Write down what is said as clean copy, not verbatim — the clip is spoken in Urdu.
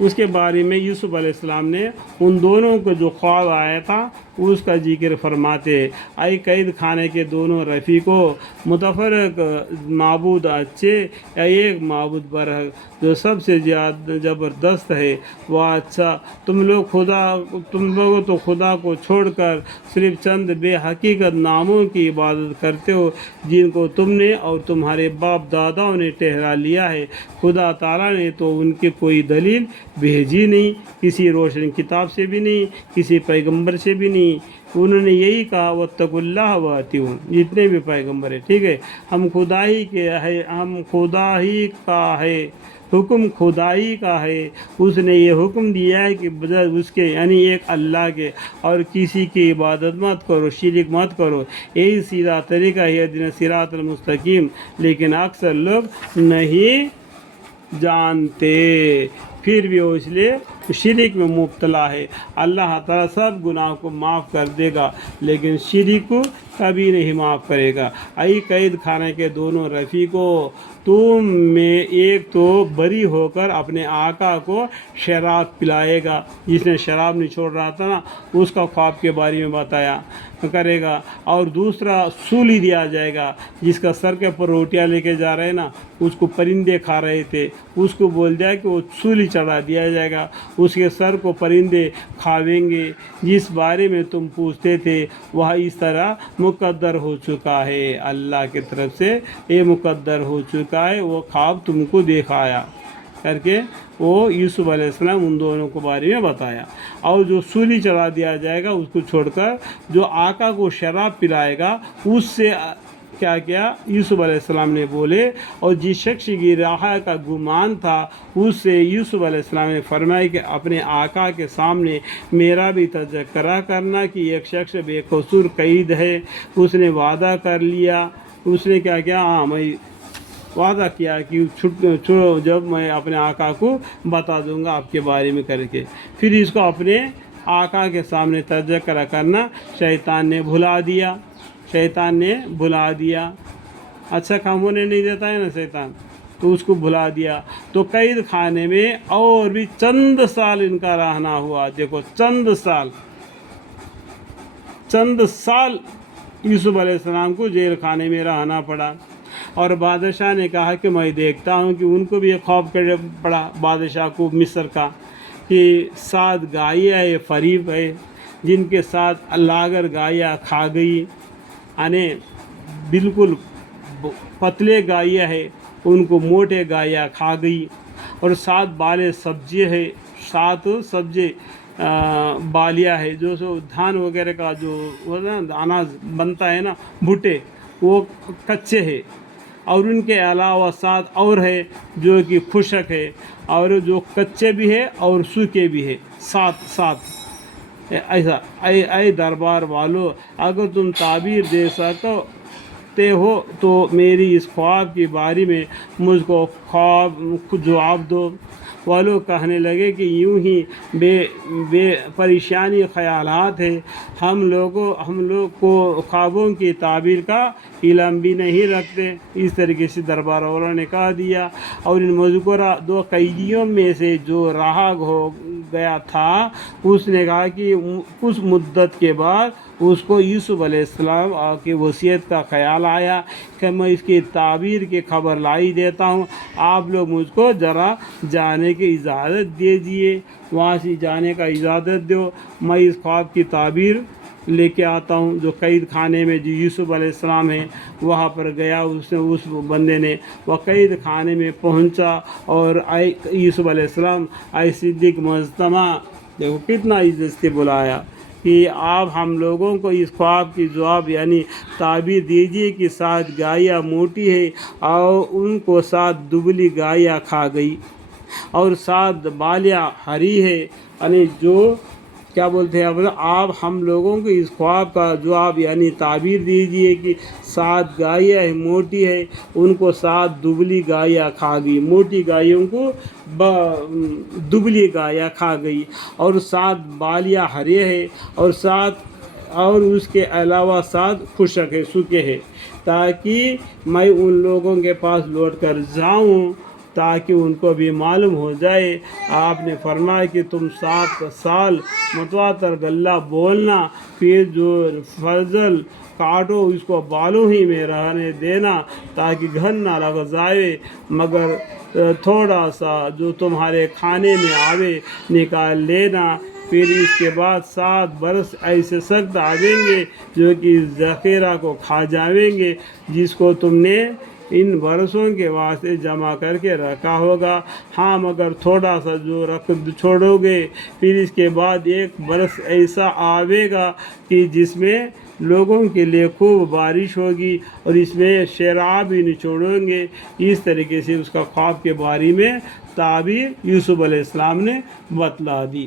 اس کے بارے میں یوسف علیہ السلام نے ان دونوں کو جو خواب آیا تھا اس کا ذکر فرماتے، اے قید خانے کے دونوں رفیقوں، متفرق معبود اچھے یا ایک معبود برحق جو سب سے زیادہ زبردست ہے وہ اچھا، تم لوگ تو خدا کو چھوڑ کر صرف چند بے حقیقت ناموں کی عبادت کرتے ہو جن کو تم نے اور تمہارے باپ داداؤں نے ٹھہرا لیا ہے، خدا تعالیٰ نے تو ان کی کوئی دلیل بھیجی نہیں، کسی روشن کتاب سے بھی نہیں، کسی پیغمبر سے بھی نہیں، انہوں نے یہی کہا واتقوا اللہ واطیعون، جتنے بھی پیغمبر ہیں، ٹھیک ہے، ہم خدا ہی کا ہے، حکم خدائی کا ہے، اس نے یہ حکم دیا ہے کہ بجائے اس کے یعنی ایک اللہ کے اور کسی کی عبادت مت کرو، شرک مت کرو، یہی سیدھا طریقہ ہے، اہدنا الصراط المستقیم، لیکن اکثر لوگ نہیں جانتے، پھر بھی وہ اس لیے شرک میں مبتلا ہے۔ اللہ تعالیٰ سب گناہ کو معاف کر دے گا لیکن شرک کو کبھی نہیں معاف کرے گا۔ اے قید خانے کے دونوں رفیقوں، تم میں ایک تو بری ہو کر اپنے آقا کو شراب پلائے گا، جس نے شراب نہیں چھوڑ رہا تھا نا، اس کا خواب کے بارے میں بتایا کرے گا، اور دوسرا سولی دیا جائے گا، جس کا سر کے پر روٹیاں لے کے جا رہے نا، اس کو پرندے کھا رہے تھے، اس کو بول دیا کہ وہ سولی چڑھا دیا جائے گا، اس کے سر کو پرندے کھاویں گے، جس بارے میں تم پوچھتے تھے وہ اس طرح مقدر ہو چکا ہے، اللہ کی طرف سے یہ مقدر ہو چکا ہے، وہ خواب تم کو دکھایا کر کے وہ یوسف علیہ السلام ان دونوں کو بارے میں بتایا۔ اور جو سولی چڑھا دیا جائے گا اس کو چھوڑ کر جو آقا کو شراب پلائے گا، اس سے کیا کیا یوسف علیہ السلام نے بولے، اور جس شخص کی راہ کا گمان تھا اس سے یوسف علیہ السلام نے فرمایا کہ اپنے آقا کے سامنے میرا بھی تذکرہ کرنا کہ ایک شخص بے قصور قید ہے، اس نے وعدہ کر لیا، اس نے کیا کیا، میں وعدہ کیا کہ چھوڑو جب میں اپنے آقا کو بتا دوں گا آپ کے بارے میں کر کے، پھر اس کو اپنے آقا کے سامنے تذکرہ کرنا شیطان نے بھلا دیا، اچھا کام ہونے نہیں دیتا ہے نا شیطان، تو اس کو بھلا دیا، تو قید خانے میں اور بھی چند سال ان کا رہنا ہوا، دیکھو چند سال یوسف علیہ السلام کو جیل خانے میں رہنا پڑا، اور بادشاہ نے کہا کہ میں دیکھتا ہوں کہ ان کو بھی ایک خواب پڑا بادشاہ کو مصر کا، کہ 7 گائیاں ہے فریب ہے جن کے ساتھ لاغر گائیاں کھا گئی، یعنی بالکل پتلے گائیاں ہے ان کو موٹے گائیاں کھا گئی، اور 7 بالے سبزی ہے، 7 سبزی بالیاں ہے، جو دھان وغیرہ کا جو اناج بنتا ہے نا، بھٹے، وہ کچے ہے، اور ان کے علاوہ 7 اور ہے جو کہ خشک ہے، اور جو کچے بھی ہے اور سوکھے بھی ہے، 7 ایسا۔ اے دربار والو، اگر تم تعبیر دے سکتے ہو تو میری اس خواب کے بارے میں مجھ کو جواب دو۔ وہ لوگ کہنے لگے کہ یوں ہی بے پریشانی خیالات ہیں، ہم لوگ کو خوابوں کی تعبیر کا علم بھی نہیں رکھتے، اس طریقے سے دربار والوں نے کہہ دیا۔ اور ان مذکورہ 2 قیدیوں میں سے جو رہا ہو گیا تھا، اس نے کہا کہ کچھ مدت کے بعد اس کو یوسف علیہ السلام کی وصیت کا خیال آیا کہ میں اس کی تعبیر کی خبر لائی دیتا ہوں، آپ لوگ مجھ کو ذرا جانے کی اجازت دیجیے، وہاں سے جانے کا اجازت دو، میں اس خواب کی تعبیر لے کے آتا ہوں۔ جو قید خانے میں جو یوسف علیہ السلام ہیں وہاں پر گیا، اس بندے نے وہ قید خانے میں پہنچا، اور یوسف علیہ السلام اے صدیق مجتمع، دیکھو کتنا عزت سے بلایا کہ آپ ہم لوگوں کو اس خواب کی جواب یعنی تعبیر دیجیے کہ 7 گائیاں موٹی ہے اور ان کو 7 دبلی گائیاں کھا گئی، اور 7 بالیاں ہری ہے، یعنی جو کیا بولتے ہیں آپ ہم لوگوں کو اس خواب کا جواب یعنی تعبیر دیجیے کہ 7 گائیاں موٹی ہے، ان کو 7 دبلی گائیاں کھا گئی، موٹی گائیوں کو دبلی گائیاں کھا گئی، اور 7 بالیاں ہرے ہے، اور اس کے علاوہ 7 خشک ہے، سوکھے ہے، تاکہ میں ان لوگوں کے پاس لوٹ کر جاؤں تاکہ ان کو بھی معلوم ہو جائے۔ آپ نے فرمایا کہ تم 7 سال متواتر غلہ بولنا، پھر جو فضل کاٹو اس کو بالوں ہی میں رہنے دینا تاکہ گھن نہ لگ جائے، مگر تھوڑا سا جو تمہارے کھانے میں آوے نکال لینا۔ پھر اس کے بعد 7 برس ایسے سخت آویں گے جو کہ ذخیرہ کو کھا جاویں گے، جس کو تم نے ان برسوں کے واسطے جمع کر کے رکھا ہوگا۔ ہاں مگر تھوڑا سا جو رکھ چھوڑو گے، پھر اس کے بعد 1 برس ایسا آوے گا کہ جس میں لوگوں کے لیے خوب بارش ہوگی اور اس میں شراب بھی نچوڑیں گے۔ اس طریقے سے اس کا خواب کے بارے میں تعبیر یوسف علیہ السلام نے بتلا دی۔